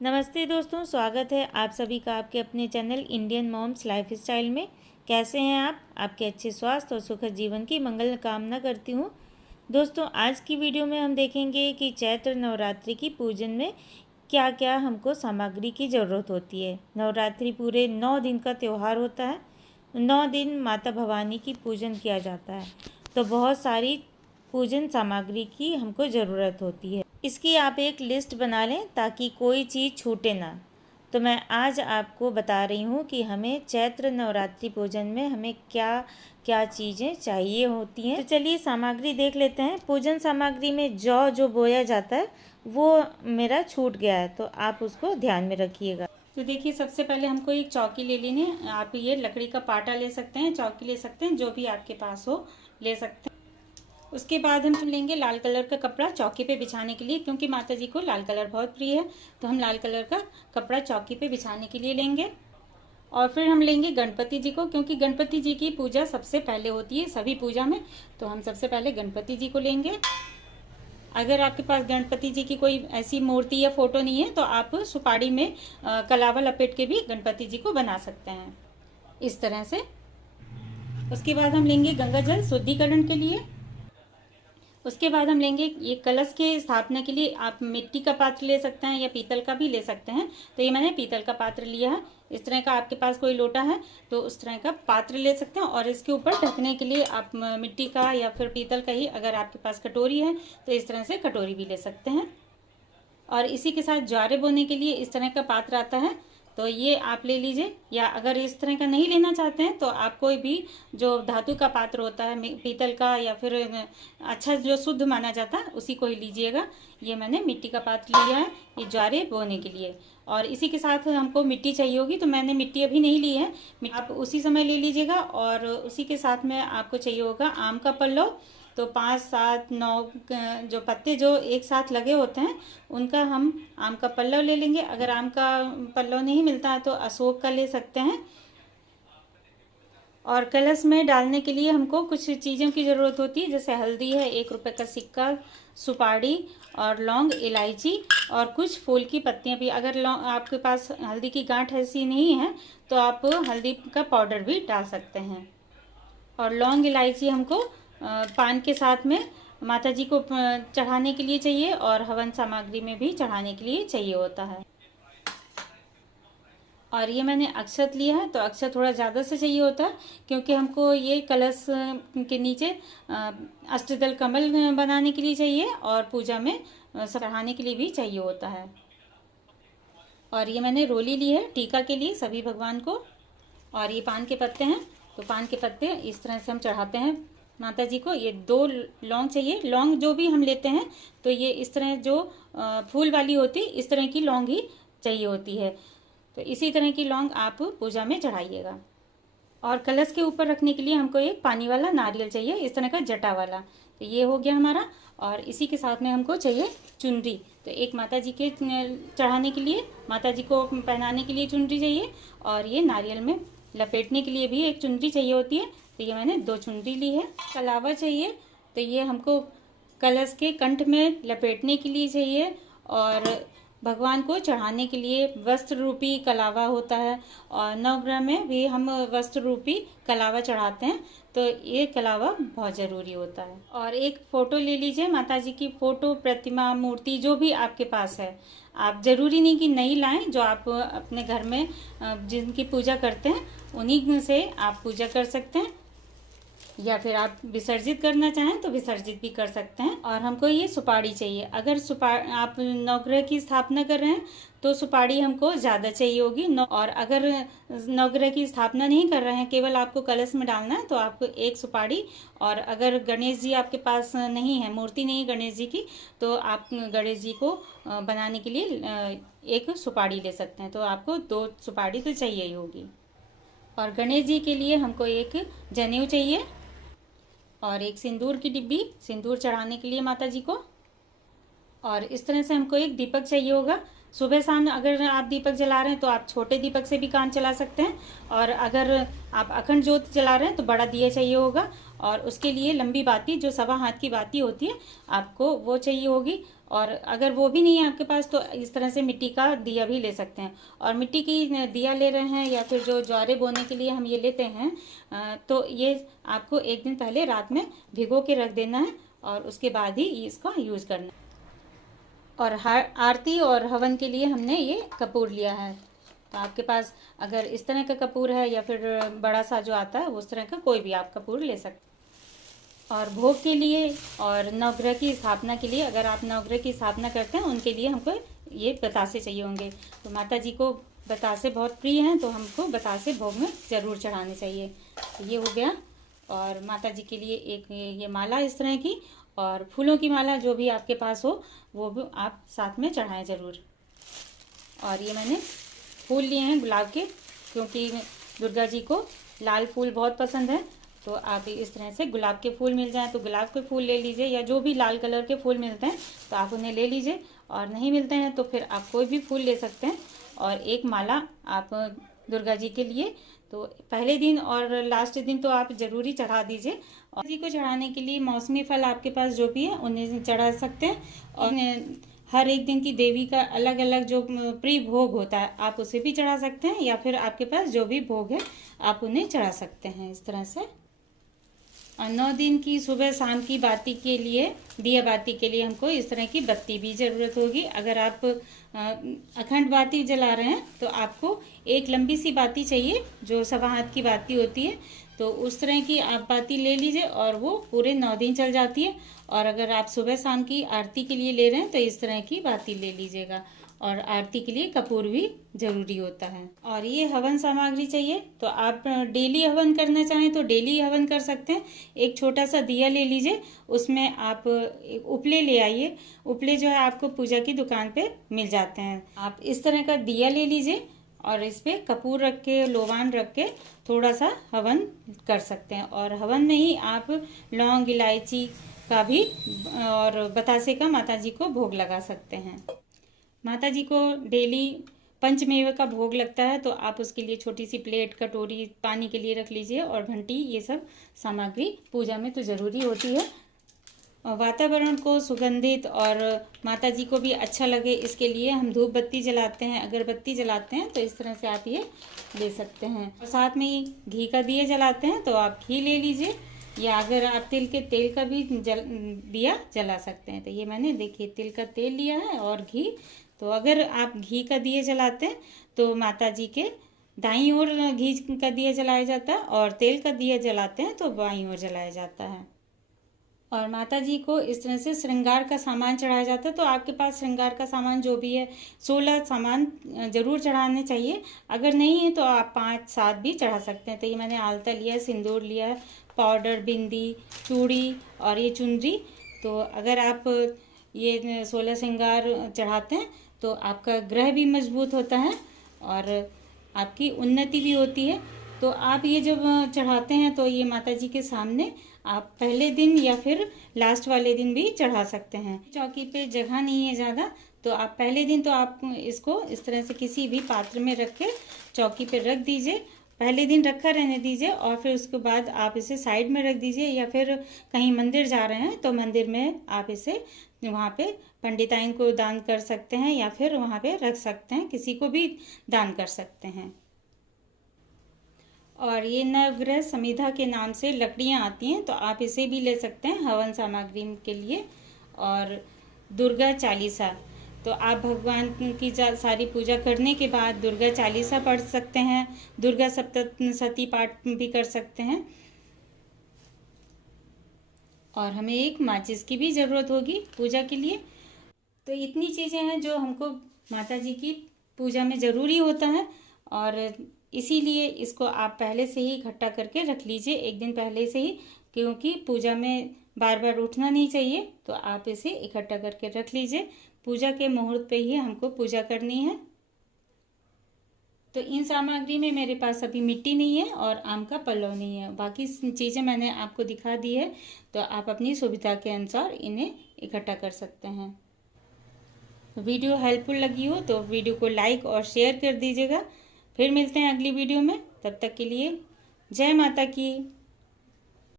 नमस्ते दोस्तों, स्वागत है आप सभी का आपके अपने channel Indian moms lifestyle में। कैसे हैं आप? आपके अच्छे स्वास्थ्य और सुखद जीवन की मंगल कामना करती हूँ। दोस्तों, आज की वीडियो में हम देखेंगे कि चैत्र नवरात्रि की पूजन में क्या क्या हमको सामग्री की ज़रूरत होती है। नवरात्रि पूरे 9 दिन का त्यौहार होता है। 9 दिन माता भवानी की पूजन किया जाता है, तो बहुत सारी पूजन सामग्री की हमको ज़रूरत होती है। इसकी आप एक लिस्ट बना लें ताकि कोई चीज़ छूटे ना। तो मैं आज आपको बता रही हूँ कि हमें चैत्र नवरात्रि पूजन में हमें क्या क्या चीज़ें चाहिए होती हैं। तो चलिए सामग्री देख लेते हैं। पूजन सामग्री में जौ जो बोया जाता है वो मेरा छूट गया है, तो आप उसको ध्यान में रखिएगा। तो देखिए, सबसे पहले हमको एक चौकी ले लेनी है। आप ये लकड़ी का पाटा ले सकते हैं, चौकी ले सकते हैं, जो भी आपके पास हो ले सकते हैं। उसके बाद हम लेंगे लाल कलर का कपड़ा चौकी पे बिछाने के लिए, क्योंकि माता जी को लाल कलर बहुत प्रिय है। तो हम लाल कलर का कपड़ा चौकी पे बिछाने के लिए लेंगे। और फिर हम लेंगे गणपति जी को, क्योंकि गणपति जी की पूजा सबसे पहले होती है सभी पूजा में। तो हम सबसे पहले गणपति जी को लेंगे। अगर आपके पास गणपति जी की कोई ऐसी मूर्ति या फोटो नहीं है तो आप सुपारी में कलावा लपेट के भी गणपति जी को बना सकते हैं, इस तरह से। उसके बाद हम लेंगे गंगा जल शुद्धिकरण के लिए। उसके बाद हम लेंगे ये कलश के स्थापना के लिए आप मिट्टी का पात्र ले सकते हैं या पीतल का भी ले सकते हैं। तो ये मैंने पीतल का पात्र लिया है। इस तरह का आपके पास कोई लोटा है तो उस तरह का पात्र ले सकते हैं। और इसके ऊपर ढकने के लिए आप मिट्टी का या फिर पीतल का ही, अगर आपके पास कटोरी है तो इस तरह से कटोरी भी ले सकते हैं। और इसी के साथ ज्वारे बोने के लिए इस तरह का पात्र आता है, तो ये आप ले लीजिए। या अगर इस तरह का नहीं लेना चाहते हैं तो आप कोई भी जो धातु का पात्र होता है, पीतल का या फिर अच्छा जो शुद्ध माना जाता है उसी को ही लीजिएगा। ये मैंने मिट्टी का पात्र लिया है ये ज्वारे बोने के लिए। और इसी के साथ हमको मिट्टी चाहिए होगी, तो मैंने मिट्टी अभी नहीं ली है, आप उसी समय ले लीजिएगा। और उसी के साथ में आपको चाहिए होगा आम का पल्लव। तो 5, 7, 9 जो पत्ते जो एक साथ लगे होते हैं उनका हम आम का पल्लव ले लेंगे। अगर आम का पल्लव नहीं मिलता है तो अशोक का ले सकते हैं। और कलश में डालने के लिए हमको कुछ चीज़ों की ज़रूरत होती है, जैसे हल्दी है, 1 रुपये का सिक्का, सुपारी और लौंग, इलायची और कुछ फूल की पत्तियां भी। अगर आपके पास हल्दी की गांठ ऐसी नहीं है तो आप हल्दी का पाउडर भी डाल सकते हैं। और लौंग इलायची हमको पान के साथ में माता जी को चढ़ाने के लिए चाहिए और हवन सामग्री में भी चढ़ाने के लिए चाहिए होता है। और ये मैंने अक्षत लिया है, तो अक्षत थोड़ा ज़्यादा से चाहिए होता है, क्योंकि हमको ये कलश के नीचे अष्टदल कमल बनाने के लिए चाहिए और पूजा में चढ़ाने के लिए भी चाहिए होता है। और ये मैंने रोली ली है टीका के लिए सभी भगवान को। और ये पान के पत्ते हैं, तो पान के पत्ते इस तरह से हम चढ़ाते हैं माता जी को। ये 2 लौंग चाहिए। लौंग जो भी हम लेते हैं तो ये इस तरह जो फूल वाली होती है इस तरह की लौंग ही चाहिए होती है। तो इसी तरह की लौंग आप पूजा में चढ़ाइएगा। और कलश के ऊपर रखने के लिए हमको एक पानी वाला नारियल चाहिए, इस तरह का जटा वाला। तो ये हो गया हमारा। और इसी के साथ में हमको चाहिए चुनरी। तो एक माता जी के चढ़ाने के लिए, माता जी को पहनाने के लिए चुनरी चाहिए। और ये नारियल में लपेटने के लिए भी एक चुनरी चाहिए होती है। तो ये मैंने 2 चुनरी ली है। कलावा चाहिए, तो ये हमको कलश के कंठ में लपेटने के लिए चाहिए। और भगवान को चढ़ाने के लिए वस्त्र रूपी कलावा होता है। और नवग्रह में भी हम वस्त्र रूपी कलावा चढ़ाते हैं, तो ये कलावा बहुत ज़रूरी होता है। और एक फ़ोटो ले लीजिए, माता जी की फ़ोटो, प्रतिमा, मूर्ति जो भी आपके पास है। आप ज़रूरी नहीं कि नई लाएं, जो आप अपने घर में जिनकी पूजा करते हैं उन्हीं से आप पूजा कर सकते हैं। या फिर आप विसर्जित करना चाहें तो विसर्जित भी कर सकते हैं। और हमको ये सुपारी चाहिए। अगर आप नवग्रह की स्थापना कर रहे हैं तो सुपारी हमको ज़्यादा चाहिए होगी। और अगर नवग्रह की स्थापना नहीं कर रहे हैं, केवल आपको कलश में डालना है, तो आपको 1 सुपारी। और अगर गणेश जी आपके पास नहीं है, मूर्ति नहीं गणेश जी की, तो आप गणेश जी को बनाने के लिए 1 सुपारी ले सकते हैं। तो आपको 2 सुपारी तो चाहिए ही होगी। और गणेश जी के लिए हमको एक जनेऊ चाहिए और एक सिंदूर की डिब्बी, सिंदूर चढ़ाने के लिए माता जी को। और इस तरह से हमको एक दीपक चाहिए होगा। सुबह शाम अगर आप दीपक जला रहे हैं तो आप छोटे दीपक से भी काम चला सकते हैं। और अगर आप अखंड ज्योत जला रहे हैं तो बड़ा दिया चाहिए होगा। और उसके लिए लंबी बाती, जो 1.25 हाथ की बाती होती है, आपको वो चाहिए होगी। और अगर वो भी नहीं है आपके पास तो इस तरह से मिट्टी का दिया भी ले सकते हैं। और मिट्टी की दिया ले रहे हैं या फिर जो ज्वारे बोने के लिए हम ये लेते हैं, तो ये आपको एक दिन पहले रात में भिगो के रख देना है और उसके बाद ही इसका यूज़ करना है। और आरती और हवन के लिए हमने ये कपूर लिया है। तो आपके पास अगर इस तरह का कपूर है या फिर बड़ा सा जो आता है उस तरह का कोई भी आप कपूर ले सकते हैं। और भोग के लिए और नवग्रह की स्थापना के लिए, अगर आप नवग्रह की स्थापना करते हैं उनके लिए हमको ये बतासे चाहिए होंगे। तो माता जी को बतासे बहुत प्रिय हैं, तो हमको बतासे भोग में ज़रूर चढ़ाने चाहिए। तो ये हो गया। और माता जी के लिए एक ये माला इस तरह की, और फूलों की माला जो भी आपके पास हो वो भी आप साथ में चढ़ाएं ज़रूर। और ये मैंने फूल लिए हैं गुलाब के, क्योंकि दुर्गा जी को लाल फूल बहुत पसंद है। तो आप इस तरह से गुलाब के फूल मिल जाएं तो गुलाब के फूल ले लीजिए, या जो भी लाल कलर के फूल मिलते हैं तो आप उन्हें ले लीजिए। और नहीं मिलते हैं तो फिर आप कोई भी फूल ले सकते हैं। और एक माला आप दुर्गा जी के लिए तो पहले दिन और लास्ट दिन तो आप ज़रूरी चढ़ा दीजिए। और जी को चढ़ाने के लिए मौसमी फल आपके पास जो भी है उन्हें चढ़ा सकते हैं। और हर एक दिन की देवी का अलग अलग जो प्रिय भोग होता है आप उसे भी चढ़ा सकते हैं, या फिर आपके पास जो भी भोग है आप उन्हें चढ़ा सकते हैं इस तरह से। और 9 दिन की सुबह शाम की बाती के लिए, दिया बाती के लिए हमको इस तरह की बत्ती भी ज़रूरत होगी। अगर आप अखंड बाती जला रहे हैं तो आपको एक लंबी सी बाती चाहिए जो 1.25 हाथ की बाती होती है। तो उस तरह की आप बाती ले लीजिए और वो पूरे 9 दिन चल जाती है। और अगर आप सुबह शाम की आरती के लिए ले रहे हैं तो इस तरह की बाती ले लीजिएगा। और आरती के लिए कपूर भी ज़रूरी होता है। और ये हवन सामग्री चाहिए, तो आप डेली हवन करना चाहें तो डेली हवन कर सकते हैं। एक छोटा सा दिया ले लीजिए, उसमें आप उपले ले आइए। उपले जो है आपको पूजा की दुकान पे मिल जाते हैं। आप इस तरह का दिया ले लीजिए और इस पर कपूर रख के, लोबान रख के थोड़ा सा हवन कर सकते हैं। और हवन में ही आप लौंग, इलायची का भी और बतासे का माता जी को भोग लगा सकते हैं। माता जी को डेली पंचमेवे का भोग लगता है, तो आप उसके लिए छोटी सी प्लेट, कटोरी पानी के लिए रख लीजिए। और घंटी, ये सब सामग्री पूजा में तो ज़रूरी होती है। और वातावरण को सुगंधित और माता जी को भी अच्छा लगे इसके लिए हम धूप बत्ती जलाते हैं, अगरबत्ती जलाते हैं, तो इस तरह से आप ये ले सकते हैं। और साथ में ही घी का दिया जलाते हैं तो आप घी ले लीजिए, या अगर आप तिल के तेल का भी दिया जला सकते हैं। तो ये मैंने देखिए तिल का तेल लिया है और घी। तो अगर आप घी का दिया जलाते हैं तो माता जी के दाईं ओर घी का दिया जलाया जाता है, और तेल का दिया जलाते हैं तो बाईं ओर जलाया जाता है। और माता जी को इस तरह से श्रृंगार का सामान चढ़ाया जाता है। तो आपके पास श्रृंगार का सामान जो भी है 16 सामान ज़रूर चढ़ाने चाहिए। अगर नहीं है तो आप 5-7 भी चढ़ा सकते हैं। तो ये मैंने आलता लिया है, सिंदूर लिया है, पाउडर, बिंदी, चूड़ी और ये चुनरी। तो अगर आप ये 16 श्रृंगार चढ़ाते हैं तो आपका ग्रह भी मजबूत होता है और आपकी उन्नति भी होती है। तो आप ये जब चढ़ाते हैं तो ये माता जी के सामने आप पहले दिन या फिर लास्ट वाले दिन भी चढ़ा सकते हैं। चौकी पे जगह नहीं है ज़्यादा, तो आप पहले दिन तो आप इसको इस तरह से किसी भी पात्र में रख के चौकी पे रख दीजिए। पहले दिन रखा रहने दीजिए और फिर उसके बाद आप इसे साइड में रख दीजिए, या फिर कहीं मंदिर जा रहे हैं तो मंदिर में आप इसे वहाँ पे पंडिताइन को दान कर सकते हैं, या फिर वहाँ पे रख सकते हैं, किसी को भी दान कर सकते हैं। और ये नवग्रह समिधा के नाम से लकड़ियाँ आती हैं, तो आप इसे भी ले सकते हैं हवन सामग्री के लिए। और दुर्गा चालीसा, तो आप भगवान की सारी पूजा करने के बाद दुर्गा चालीसा पढ़ सकते हैं, दुर्गा सप्तशती पाठ भी कर सकते हैं। और हमें एक माचिस की भी ज़रूरत होगी पूजा के लिए। तो इतनी चीज़ें हैं जो हमको माता जी की पूजा में ज़रूरी होता है, और इसीलिए इसको आप पहले से ही इकट्ठा करके रख लीजिए, एक दिन पहले से ही, क्योंकि पूजा में बार बार उठना नहीं चाहिए। तो आप इसे इकट्ठा करके रख लीजिए, पूजा के मुहूर्त पे ही हमको पूजा करनी है। तो इन सामग्री में मेरे पास अभी मिट्टी नहीं है और आम का पल्लव नहीं है, बाकी चीज़ें मैंने आपको दिखा दी है। तो आप अपनी सुविधा के अनुसार इन्हें इकट्ठा कर सकते हैं। वीडियो हेल्पफुल लगी हो तो वीडियो को लाइक और शेयर कर दीजिएगा। फिर मिलते हैं अगली वीडियो में, तब तक के लिए जय माता की।